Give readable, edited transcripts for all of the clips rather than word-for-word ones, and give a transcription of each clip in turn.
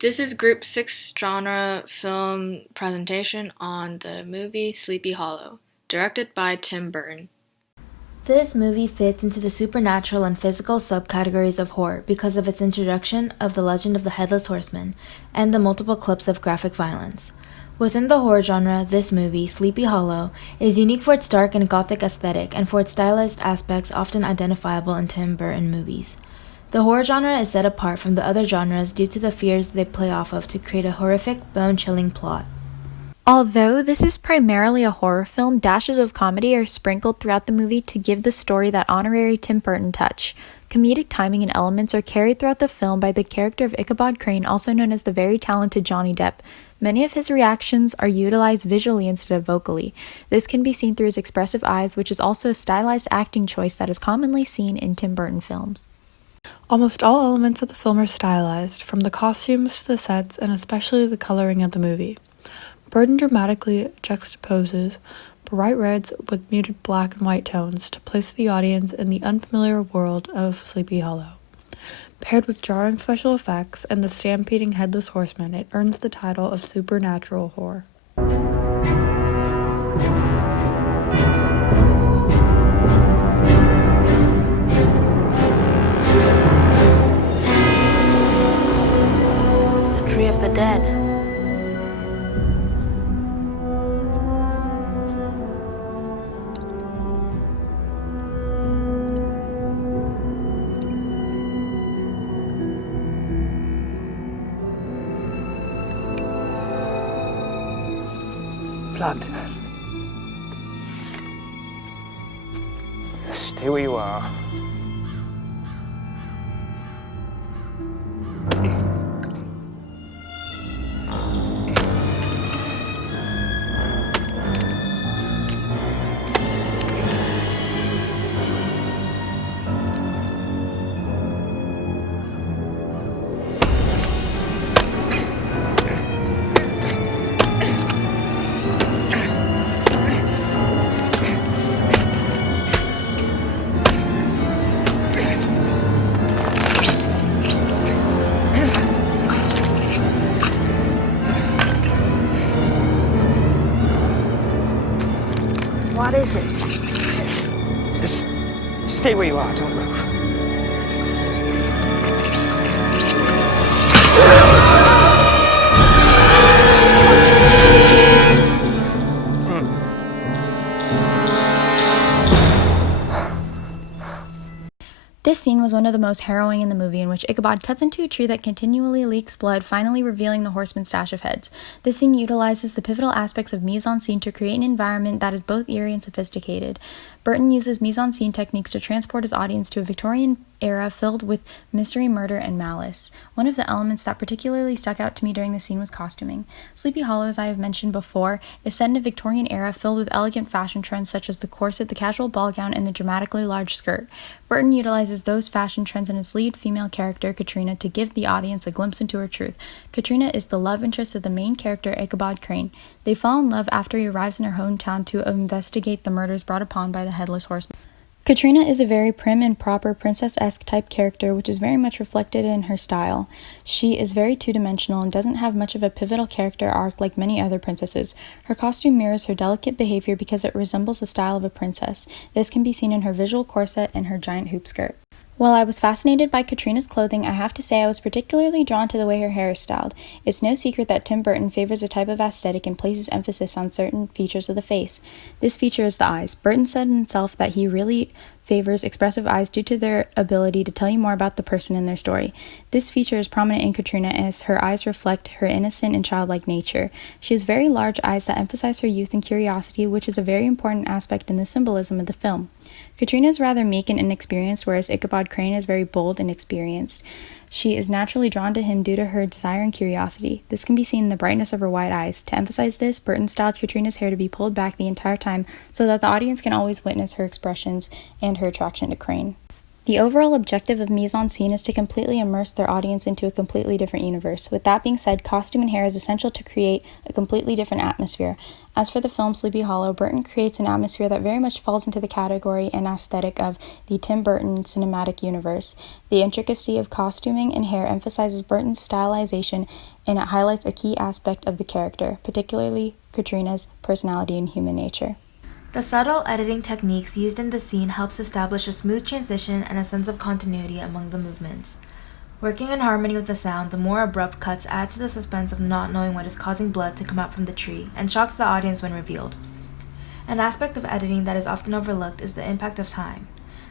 This is Group 6 genre film presentation on the movie Sleepy Hollow, directed by Tim Burton. This movie fits into the supernatural and physical subcategories of horror because of its introduction of the legend of the Headless Horseman and the multiple clips of graphic violence. Within the horror genre, this movie, Sleepy Hollow, is unique for its dark and gothic aesthetic and for its stylized aspects often identifiable in Tim Burton movies. The horror genre is set apart from the other genres due to the fears they play off of to create a horrific, bone-chilling plot. Although this is primarily a horror film, dashes of comedy are sprinkled throughout the movie to give the story that honorary Tim Burton touch. Comedic timing and elements are carried throughout the film by the character of Ichabod Crane, also known as the very talented Johnny Depp. Many of his reactions are utilized visually instead of vocally. This can be seen through his expressive eyes, which is also a stylized acting choice that is commonly seen in Tim Burton films. Almost all elements of the film are stylized, from the costumes to the sets and especially the coloring of the movie. Burton dramatically juxtaposes bright reds with muted black and white tones to place the audience in the unfamiliar world of Sleepy Hollow. Paired with jarring special effects and the stampeding headless horseman, it earns the title of supernatural horror. The Tree of the Dead. Blood. Stay where you are. What is it? Just stay where you are, don't move. This scene was one of the most harrowing in the movie, in which Ichabod cuts into a tree that continually leaks blood, finally revealing the horseman's stash of heads. This scene utilizes the pivotal aspects of mise-en-scene to create an environment that is both eerie and sophisticated. Burton uses mise-en-scene techniques to transport his audience to a Victorian era filled with mystery, murder, and malice. One of the elements that particularly stuck out to me during the scene was costuming. Sleepy Hollow, as I have mentioned before, is set in a Victorian era filled with elegant fashion trends such as the corset, the casual ball gown, and the dramatically large skirt. Burton utilizes those fashion trends in his lead female character, Katrina, to give the audience a glimpse into her truth. Katrina is the love interest of the main character, Ichabod Crane. They fall in love after he arrives in her hometown to investigate the murders brought upon by the Headless Horseman. Katrina is a very prim and proper princess-esque type character, which is very much reflected in her style. She is very two-dimensional and doesn't have much of a pivotal character arc like many other princesses. Her costume mirrors her delicate behavior because it resembles the style of a princess. This can be seen in her visual corset and her giant hoop skirt. While I was fascinated by Katrina's clothing, I have to say I was particularly drawn to the way her hair is styled. It's no secret that Tim Burton favors a type of aesthetic and places emphasis on certain features of the face. This feature is the eyes. Burton said himself that he really favors expressive eyes due to their ability to tell you more about the person in their story. This feature is prominent in Katrina as her eyes reflect her innocent and childlike nature. She has very large eyes that emphasize her youth and curiosity, which is a very important aspect in the symbolism of the film. Katrina is rather meek and inexperienced, whereas Ichabod Crane is very bold and experienced. She is naturally drawn to him due to her desire and curiosity. This can be seen in the brightness of her white eyes. To emphasize this, Burton styled Katrina's hair to be pulled back the entire time so that the audience can always witness her expressions and her attraction to Crane. The overall objective of mise-en-scene is to completely immerse their audience into a completely different universe. With that being said, costume and hair is essential to create a completely different atmosphere. As for the film Sleepy Hollow, Burton creates an atmosphere that very much falls into the category and aesthetic of the Tim Burton cinematic universe. The intricacy of costuming and hair emphasizes Burton's stylization, and it highlights a key aspect of the character, particularly Katrina's personality and human nature. The subtle editing techniques used in the scene helps establish a smooth transition and a sense of continuity among the movements. Working in harmony with the sound, the more abrupt cuts add to the suspense of not knowing what is causing blood to come out from the tree, and shocks the audience when revealed. An aspect of editing that is often overlooked is the impact of time.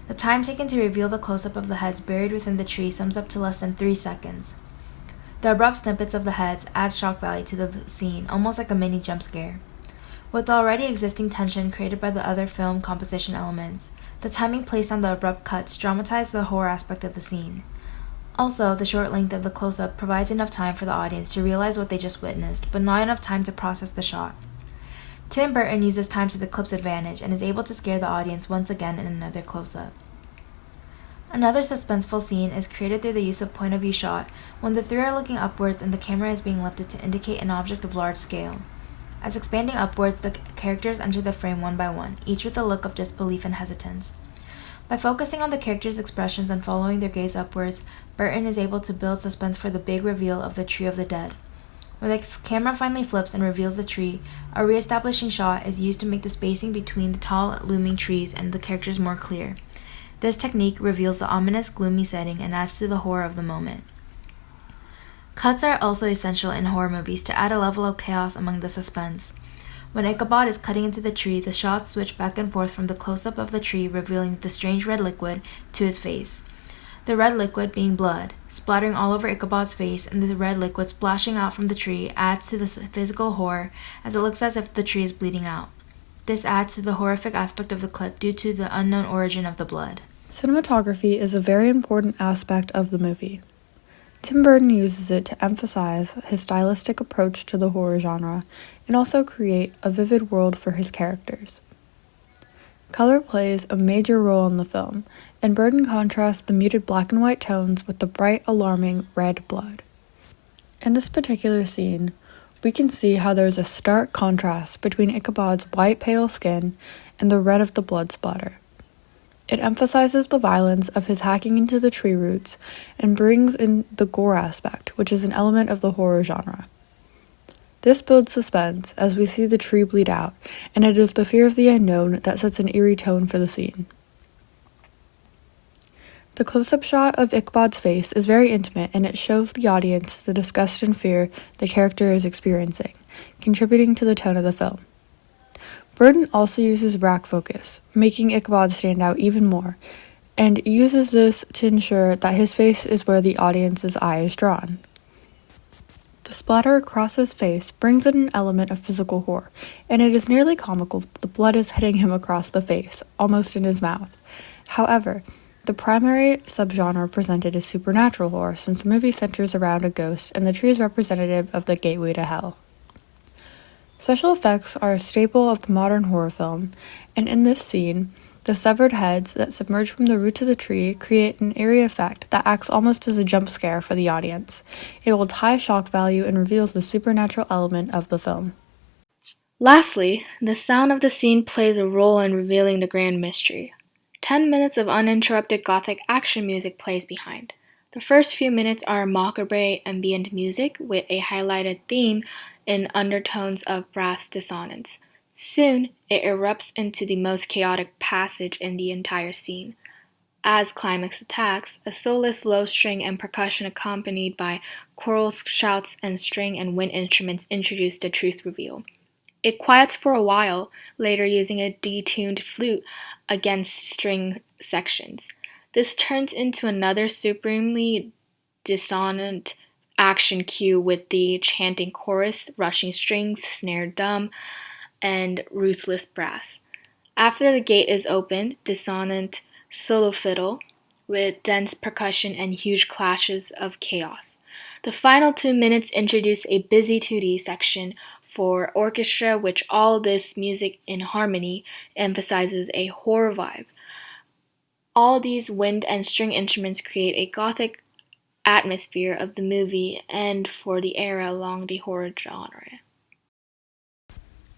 The time taken to reveal the close-up of the heads buried within the tree sums up to less than 3 seconds. The abrupt snippets of the heads add shock value to the scene, almost like a mini jump scare. With the already existing tension created by the other film composition elements, the timing placed on the abrupt cuts dramatized the horror aspect of the scene. Also, the short length of the close-up provides enough time for the audience to realize what they just witnessed, but not enough time to process the shot. Tim Burton uses time to the clip's advantage and is able to scare the audience once again in another close-up. Another suspenseful scene is created through the use of point-of-view shot when the three are looking upwards and the camera is being lifted to indicate an object of large scale. As expanding upwards, the characters enter the frame one by one, each with a look of disbelief and hesitance. By focusing on the characters' expressions and following their gaze upwards, Burton is able to build suspense for the big reveal of the Tree of the Dead. When the camera finally flips and reveals the tree, a re-establishing shot is used to make the spacing between the tall, looming trees and the characters more clear. This technique reveals the ominous, gloomy setting and adds to the horror of the moment. Cuts are also essential in horror movies to add a level of chaos among the suspense. When Ichabod is cutting into the tree, the shots switch back and forth from the close-up of the tree revealing the strange red liquid to his face. The red liquid being blood, splattering all over Ichabod's face, and the red liquid splashing out from the tree adds to the physical horror as it looks as if the tree is bleeding out. This adds to the horrific aspect of the clip due to the unknown origin of the blood. Cinematography is a very important aspect of the movie. Tim Burton uses it to emphasize his stylistic approach to the horror genre and also create a vivid world for his characters. Color plays a major role in the film, and Burton contrasts the muted black and white tones with the bright, alarming red blood. In this particular scene, we can see how there is a stark contrast between Ichabod's white, pale skin and the red of the blood splatter. It emphasizes the violence of his hacking into the tree roots and brings in the gore aspect, which is an element of the horror genre. This builds suspense as we see the tree bleed out, and it is the fear of the unknown that sets an eerie tone for the scene. The close-up shot of Ichabod's face is very intimate, and it shows the audience the disgust and fear the character is experiencing, contributing to the tone of the film. Burton also uses rack focus, making Ichabod stand out even more, and uses this to ensure that his face is where the audience's eye is drawn. The splatter across his face brings in an element of physical horror, and it is nearly comical that the blood is hitting him across the face, almost in his mouth. However, the primary subgenre presented is supernatural horror, since the movie centers around a ghost and the tree is representative of the gateway to hell. Special effects are a staple of the modern horror film, and in this scene, the severed heads that submerge from the roots of the tree create an eerie effect that acts almost as a jump scare for the audience. It will tie shock value and reveals the supernatural element of the film. Lastly, the sound of the scene plays a role in revealing the grand mystery. 10 minutes of uninterrupted gothic action music plays behind. The first few minutes are macabre ambient music with a highlighted theme in undertones of brass dissonance. Soon, it erupts into the most chaotic passage in the entire scene. As climax attacks, a soulless low string and percussion accompanied by choral shouts and string and wind instruments introduce the truth reveal. It quiets for a while, later using a detuned flute against string sections. This turns into another supremely dissonant action cue with the chanting chorus, rushing strings, snare drum, and ruthless brass. After the gate is opened, dissonant solo fiddle with dense percussion and huge clashes of chaos. The final 2 minutes introduce a busy 2D section for orchestra, which all this music in harmony emphasizes a horror vibe. All these wind and string instruments create a gothic atmosphere of the movie and for the era along the horror genre.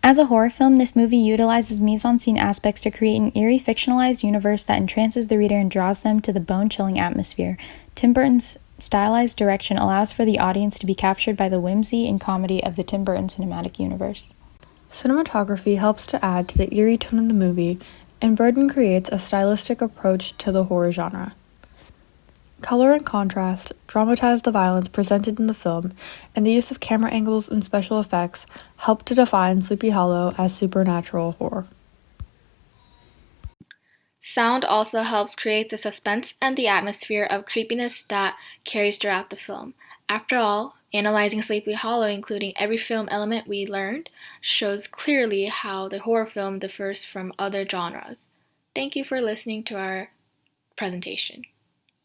As a horror film, this movie utilizes mise-en-scene aspects to create an eerie fictionalized universe that entrances the reader and draws them to the bone-chilling atmosphere. Tim Burton's stylized direction allows for the audience to be captured by the whimsy and comedy of the Tim Burton cinematic universe. Cinematography helps to add to the eerie tone of the movie, and Burton creates a stylistic approach to the horror genre. Color and contrast dramatize the violence presented in the film, and the use of camera angles and special effects help to define Sleepy Hollow as supernatural horror. Sound also helps create the suspense and the atmosphere of creepiness that carries throughout the film. After all, analyzing Sleepy Hollow, including every film element we learned, shows clearly how the horror film differs from other genres. Thank you for listening to our presentation.